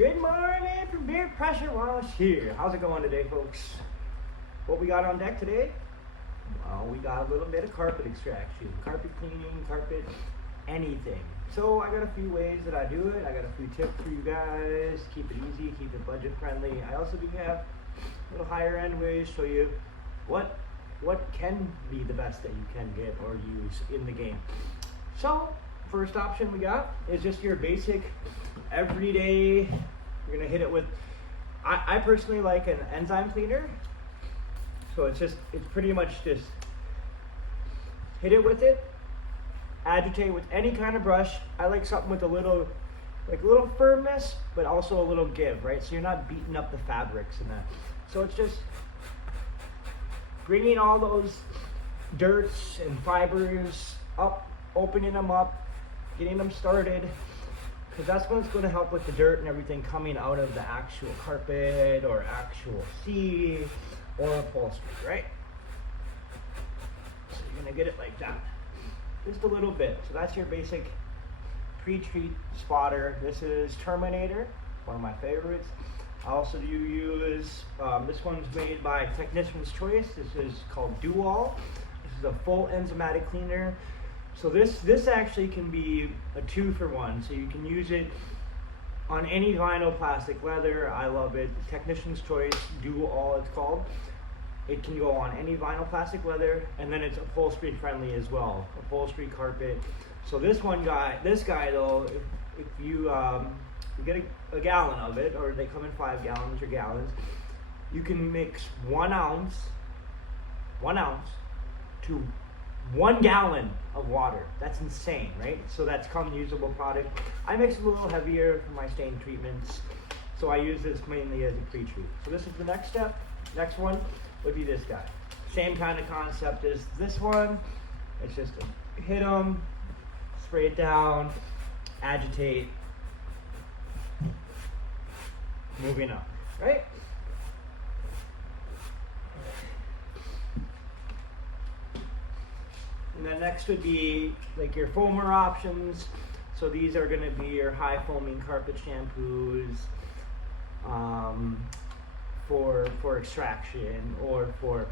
Good morning from Beer Pressure Wash here. How's it going today, folks? What we got on deck today? Well, we got a little bit of carpet extraction, carpet cleaning, carpet anything. So I got a few ways that I do it. I got a few tips for you guys. Keep it easy, keep it budget friendly. I also do have a little higher end ways to show you what can be the best that you can get or use in the game. So first option we got is just your basic everyday. You're gonna hit it with, I personally like an enzyme cleaner. So it's pretty much just hit it with it, agitate with any kind of brush. I like something with a little firmness, but also a little give, right? So you're not beating up the fabrics and that. So it's just bringing all those dirts and fibers up, opening them up, getting them started, because that's what's going to help with the dirt and everything coming out of the actual carpet or actual seat or upholstery, right? So you're going to get it like that, just a little bit. So that's your basic pre-treat spotter. This is Terminator, one of my favorites. I also do use, this one's made by Technician's Choice. This is called Do-All. This is a full enzymatic cleaner. So this actually can be a 2-for-1. So you can use it on any vinyl, plastic, leather. I love it. Technician's Choice Do-All it's called. It can go on any vinyl, plastic, leather, and then it's upholstery friendly as well. Upholstery, carpet. So this guy though, if you get a gallon of it, or they come in 5 gallons or gallons, you can mix 1 ounce to 1 gallon of water. That's insane, right? So that's common usable product. I mix it a little heavier for my stain treatments, so I use this mainly as a pre-treat. So this is the next step. Next one would be this guy. Same kind of concept as this one. It's just a hit them, spray it down, agitate, moving up, right? And then next would be like your foamer options. So these are going to be your high foaming carpet shampoos for extraction or for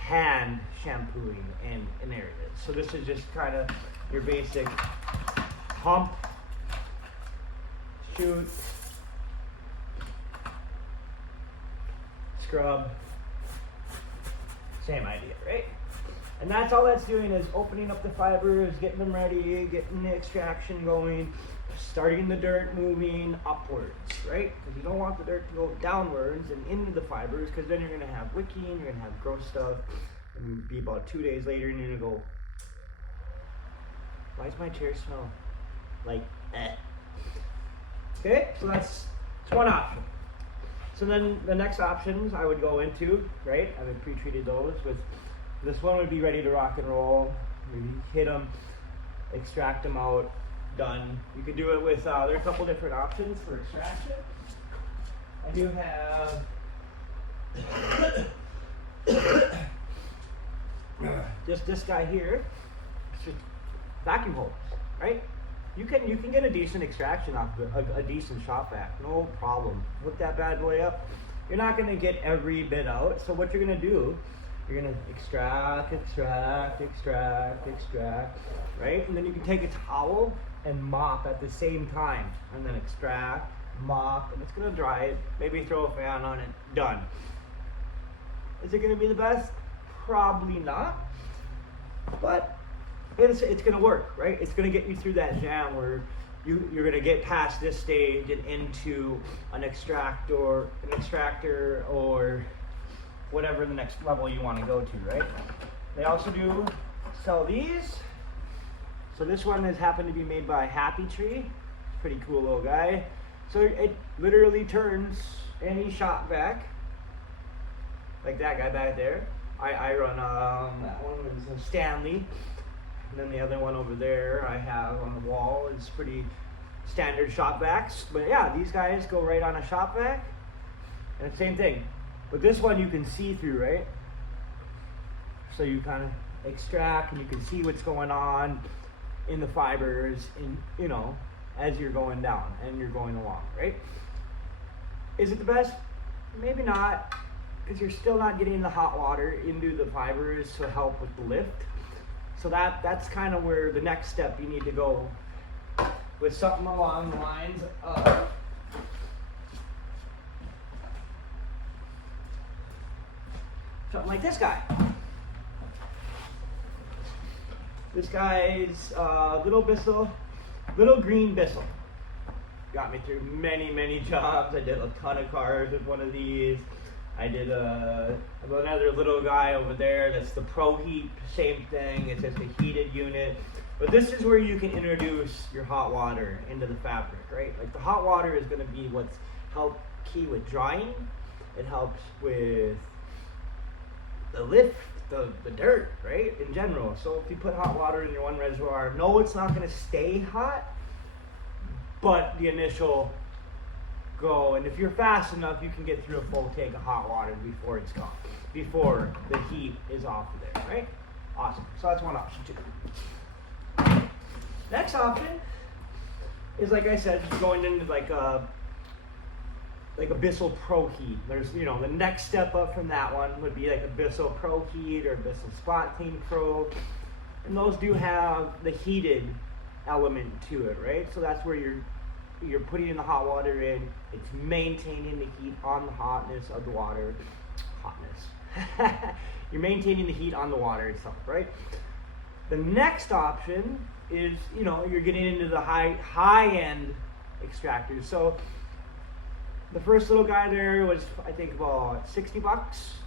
hand shampooing in areas. So this is just kind of your basic pump, shoot, scrub, same idea, right? And that's all that's doing is opening up the fibers, getting them ready, getting the extraction going, starting the dirt moving upwards, right? Because you don't want the dirt to go downwards and into the fibers, because then you're going to have wicking, you're going to have gross stuff, and be about 2 days later and you're going to go, why does my chair smell like eh? Okay, so that's one option. So then the next options I would go into, right? I would pre-treated those with, this one would be ready to rock and roll. Maybe hit them, extract them out, done. You could do it with, there are a couple different options for extraction. I do have just this guy here. It's just vacuum hose, right? You can get a decent extraction off a decent shop vac, no problem. Hook that bad boy up. You're not gonna get every bit out. So what you're gonna do, you're gonna extract, right? And then you can take a towel and mop at the same time, and then extract, mop, and it's gonna dry it. Maybe throw a fan on it, done. Is it gonna be the best? Probably not, but it's gonna work, right? It's gonna get you through that jam where you're gonna get past this stage and into an extractor or whatever the next level you want to go to, right? They also do sell these. So this one has happened to be made by Happy Tree. Pretty cool little guy. So it literally turns any shop vac, like that guy back there. I run that one is a Stanley. And then the other one over there I have on the wall is pretty standard shop vacs. But yeah, these guys go right on a shop vac. And it's the same thing. But this one you can see through, right? So you kind of extract and you can see what's going on in the fibers, in, you know, as you're going down and you're going along, right? Is it the best? Maybe not, because you're still not getting the hot water into the fibers to help with the lift. So that's kind of where the next step you need to go with something along the lines of something like this guy. This guy's little Bissel, little green Bissel. Got me through many jobs. I did a ton of cars with one of these. I did another little guy over there. That's the Pro Heat, same thing. It's just a heated unit. But this is where you can introduce your hot water into the fabric, right? Like the hot water is going to be what's help key with drying. It helps with the lift, the dirt, right? In general. So if you put hot water in your one reservoir, no, it's not going to stay hot, but the initial go, and if you're fast enough, you can get through a full tank of hot water before it's gone, before the heat is off of there, right? Awesome. So that's one option too. Next option is, like I said, going into like a Bissel Pro Heat. There's, you know, the next step up from that one would be like a Bissel Pro Heat or Bissel Spot Clean Pro, and those do have the heated element to it, right? So that's where you're putting in the hot water in. It's maintaining the heat on the hotness of the water. You're maintaining the heat on the water itself, right? The next option is, you know, you're getting into the high-end extractors. So the first little guy there was, I think, about $60.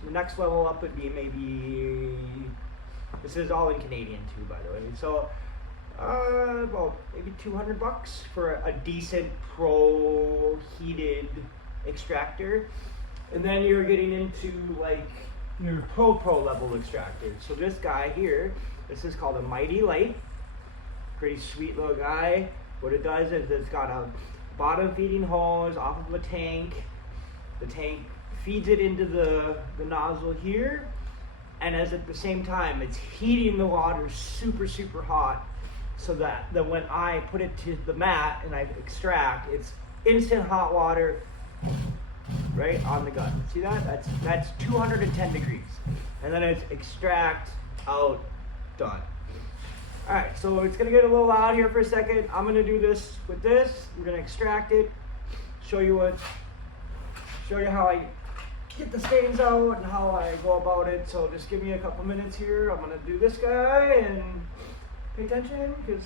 The next level up would be maybe, this is all in Canadian too, by the way. So about maybe $200 for a decent pro heated extractor. And then you're getting into like your pro level extractors. So this guy here, this is called a Mytee Lite. Pretty sweet little guy. What it does is it's got a bottom feeding hose off of a tank. The tank feeds it into the nozzle here, and as at the same time it's heating the water super hot, so that when I put it to the mat and I extract, it's instant hot water right on the gun. See that? That's 210 degrees. And then it's extract, out, done. Alright, so it's gonna get a little loud here for a second. I'm gonna do this with this. We're gonna extract it, show you how I get the stains out and how I go about it. So just give me a couple minutes here. I'm gonna do this guy and pay attention, because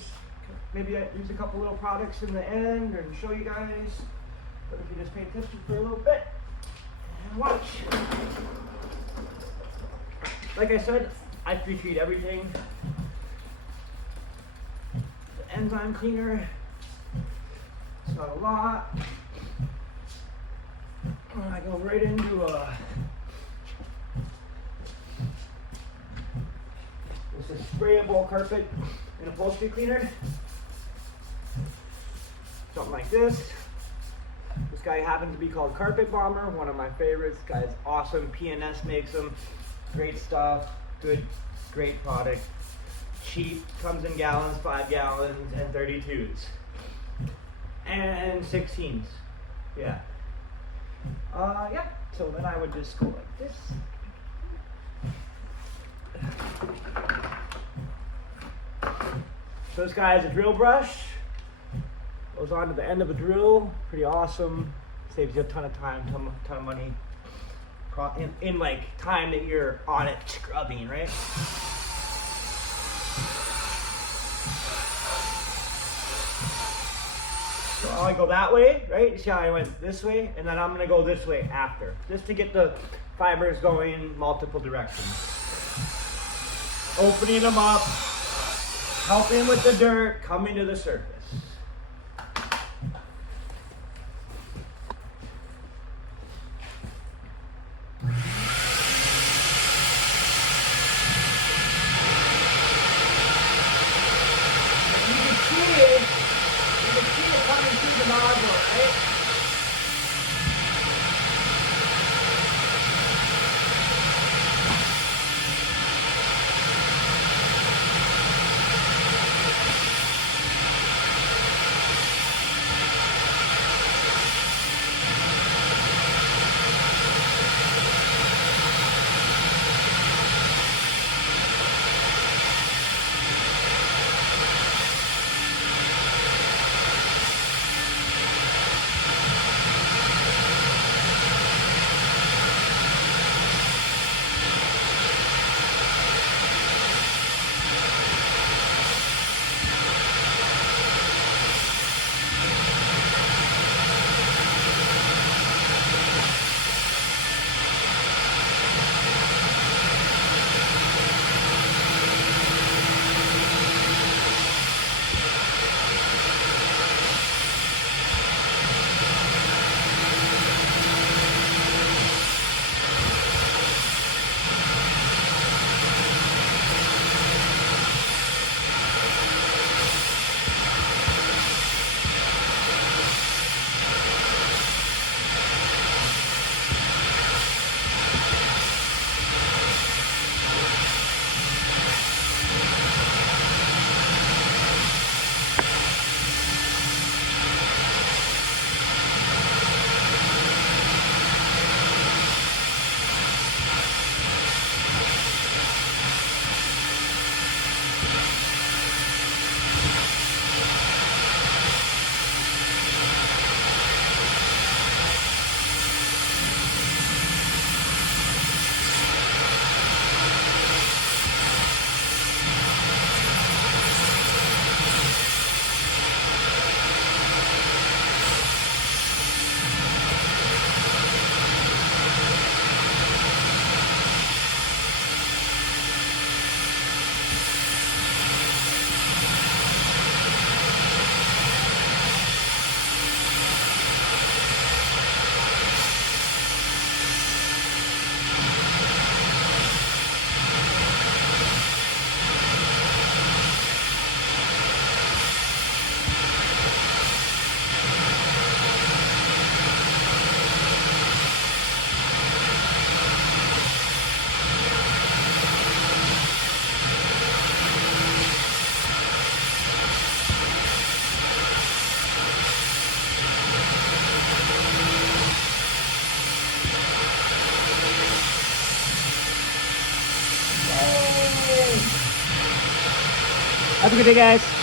maybe I use a couple little products in the end and show you guys. But if you just pay attention for a little bit and watch. Like I said, I pre-treat everything. The enzyme cleaner, it's not a lot. And I go right into this is sprayable carpet and upholstery cleaner. Something like this. This guy happens to be called Carpet Bomber, one of my favorites. This guy's awesome. P&S makes them. Great stuff. Good, great product. Cheap. Comes in gallons, 5 gallons, and 32s. And 16s. Yeah. Yeah. So then I would just go like this. So this guy has a drill brush. Goes on to the end of a drill. Pretty awesome. Saves you a ton of time, ton of money. In like time that you're on it scrubbing, right? So I go that way, right? You see how I went this way? And then I'm gonna go this way after, just to get the fibers going multiple directions. Opening them up, helping with the dirt, coming to the surface. a good day, guys.